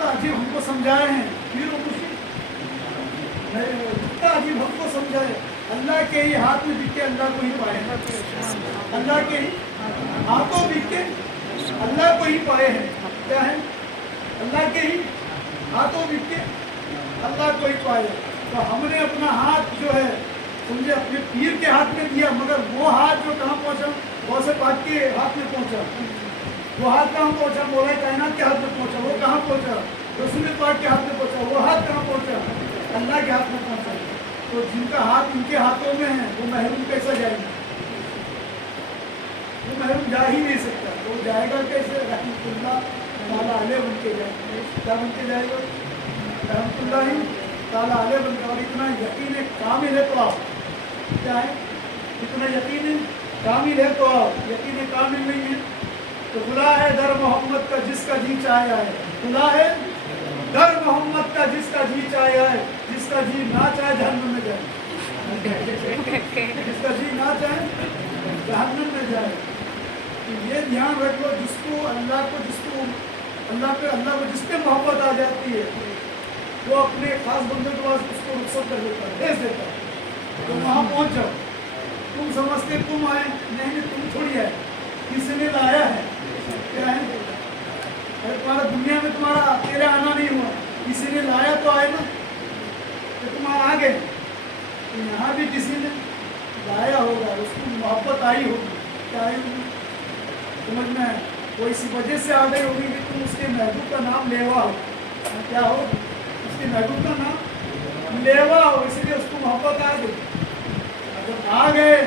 جتنا عجیب ہم کو سمجھائے ہیں پیر و مرشد جتنا عجیب ہم کو سمجھائے، اللہ کے ہی ہاتھ میں دکھ کے اللہ کو ہی پائے ہیں، اللہ کے ہی ہاتھوں دکھ کے اللہ کو ہی پائے ہیں. کیا ہے؟ اللہ کے ہی ہاتھوں دکھ کے اللہ کو ہی پائے. تو ہم نے اپنا ہاتھ جو ہے سمجھے اپنے پیر کے ہاتھ میں دیا، مگر وہ ہاتھ جو کہاں پہنچا؟ غوث پاک کے ہاتھ میں پہنچا. وہ ہاتھ کہاں پہنچا؟ مولا کائنات کے ہاتھ میں پہنچا. وہ کہاں پہنچا؟ رسول پاک کے ہاتھ میں پہنچا. وہ ہاتھ کہاں پہنچا؟ اللہ کے ہاتھ میں پہنچا. تو جن کا ہاتھ ان کے ہاتھوں میں ہے وہ محروم کیسا جائے گا؟ وہ محروم جا ہی نہیں سکتا. وہ جائے گا کیسے؟ رحمت اللہ تعالیٰ علیہ بن کے جائے گا. کیا بن کے جائے گا؟ رحمت اللہ تعالیٰ علیہ بن کے. اور اتنا یقین کامل ہے تو آپ کیا ہے؟ اتنا یقین کامل ہے تو آپ یقین کامل نہیں ہے تو کھلا ہے در محمد کا جس کا جی چاہے آئے. کھلا ہے در محمد کا جس کا جی چاہے آئے، جس کا جی نہ چاہے جہنم میں جائے. جس کا جی نہ چاہے جہنم میں جائے. تو یہ دھیان رکھ لو، جس کو اللہ کو جس پہ محبت آ جاتی ہے وہ اپنے خاص بندے کے پاس اس کو رخصت کر دیتا ہے، بھیج دیتا ہے. تو وہاں پہنچ جاؤ. تم سمجھتے تم آئے، نہیں تم تھوڑی آئے، کسی نے لایا ہے. کیا ہے؟ تمہارا دنیا میں تمہارا تیرا آنا نہیں ہوا، کسی نے لایا تو آئے نا. کہ تم آ گئے تو یہاں بھی کسی نے لایا ہوگا، اس کو محبت آئی ہوگی. کیا آئی ہوگی؟ سمجھ میں ہے؟ وہ اسی وجہ سے آ گئی ہوگی کہ تم اس کے محبوب کا نام لیوا ہو. کیا ہو؟ اس کے محبوب کا نام لیوا ہو، اس لیے اس کو محبت آ گئی. جب آ گئے،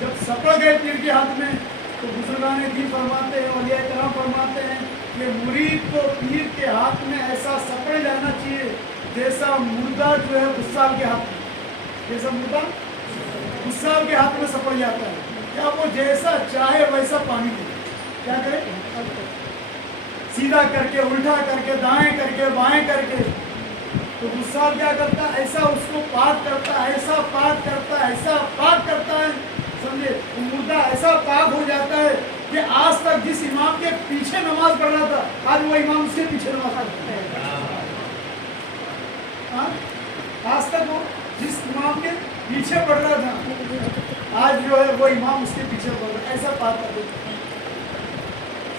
جب سپڑ گئے پیر کے ہاتھ میں، تو بزرگان دین فرماتے ہیں، اولیاء کرام فرماتے ہیں کہ مرید کو پیر کے ہاتھ میں ایسا سپڑ جانا چاہیے جیسا مردہ جو ہے غسال کے ہاتھ میں، جیسا مردہ غسال کے ہاتھ میں سپڑ جاتا ہے. کیا وہ جیسا چاہے ویسا پانی دے. کیا کرے؟ سیدھا کر کے، الٹا کر کے، دائیں کر کے، بائیں کر کے. تو غسال کیا کرتا ہے؟ ایسا اس کو پاک کرتا ہے، ایسا پاک کرتا ہے، ایسا پاک کرتا ہے. سمجھے؟ مردہ ایسا پاک ہو جاتا ہے کہ آج تک جس امام کے پیچھے نماز پڑھ رہا تھا، آج وہ امام اس کے پیچھے نماز پڑھتا ہے. آج تک وہ جس امام کے پیچھے پڑھ رہا تھا، آج جو ہے وہ امام اس کے پیچھے پڑھ رہا ہے. ایسا پاک کر دیتا ہے.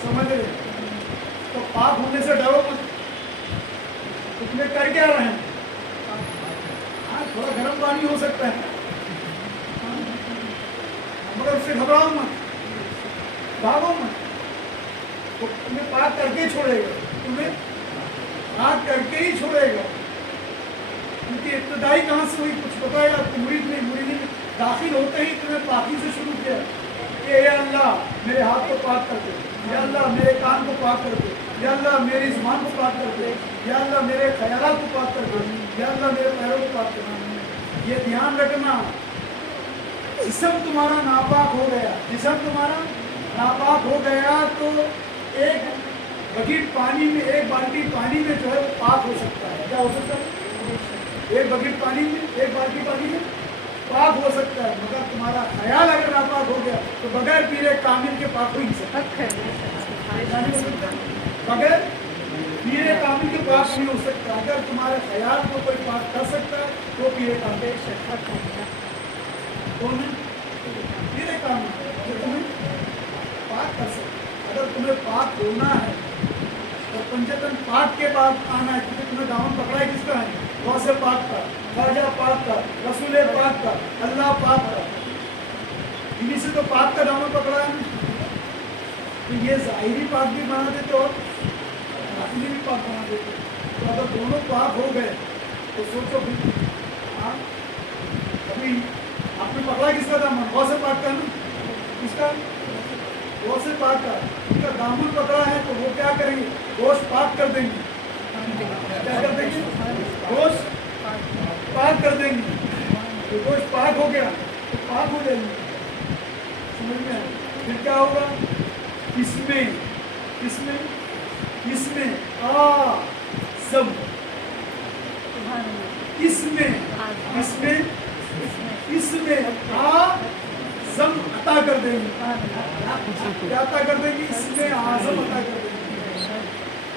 سمجھ رہے؟ تو پاک ہونے سے ڈرو مت. تمہیں کر کیا رہے ہیں؟ تھوڑا گرم پانی ہو سکتا ہے مگر اس سے گھبراؤ مت، بھاگو مت. تو تمہیں پاک کر کے چھوڑے گا، تمہیں پاک کر کے ہی چھوڑے گا. کیونکہ ابتدائی کہاں سے ہوئی کچھ پتا ہے آپ کو؟ مرید میں داخل ہوتے ہی تمہیں پاکی سے شروع کیا کہ اے اللہ میرے ہاتھ کو پاک کر دے، یا اللہ میرے کان کو پاک کر دے، یا اللہ میری زبان کو پاک کر دے، یا اللہ میرے خیالات کو پاک کر دے، یا اللہ میرے پیروں کو پاک کر دے. یہ دھیان رکھنا. جسم تمہارا ناپاک ہو گیا، جسم تمہارا ناپاک ہو گیا تو ایک بکیٹ پانی میں، ایک بالٹی پانی میں جو ہے وہ پاک ہو سکتا ہے. کیا ہو سکتا ہے؟ ایک بکیٹ پانی میں، ایک بالٹی پانی میں پاک ہو سکتا ہے. مگر تمہارا خیال اگر ناپاک ہو گیا تو بغیر پیر کامل کے پاک ہو ہی نہیں سکتا. بغیر پیر کامل کے پاک نہیں ہو سکتا. اگر تمہارے خیال کو کوئی پاک کر سکتا ہے تو پیر کامل. کون ہے؟ پیر کامل جو تمہیں پاک کر سکتا. اگر تمہیں پاک ہونا ہے اور پنجتن پاک کے بعد آنا ہے، کیونکہ تمہیں دامن پکڑا ہے کس کا ہے؟ غوث پاک کا، خواجہ پاک کا، رسول پاک کا، اللہ پاک کا. انہی سے تو پاک کا دامن پکڑا ہے. تو یہ ظاہری پاک بھی بنا دیتے اور داخلی بھی پاک بنا دیتے. تو اگر دونوں پاک ہو گئے تو سوچو بھی ابھی آپ نے پکڑا کس کا دامن؟ غوث پاک کا نا. کس کا؟ غوث پاک کا. ان کا دامن پکڑا ہے تو وہ کیا کریں گے؟ گوشت پاک کر دیں گے. کیا کر دیں گے؟ گوشت پاک کر دیں گے. تو گوشت پاک ہو گیا تو پاک ہو جائیں گے. سمجھ میں؟ پھر کیا ہوگا؟ اس میں سب اس میں آزم عطا کر دیں گے. کیا عطا کر دیں گے؟ اس میں آزم عطا کر دیں گے.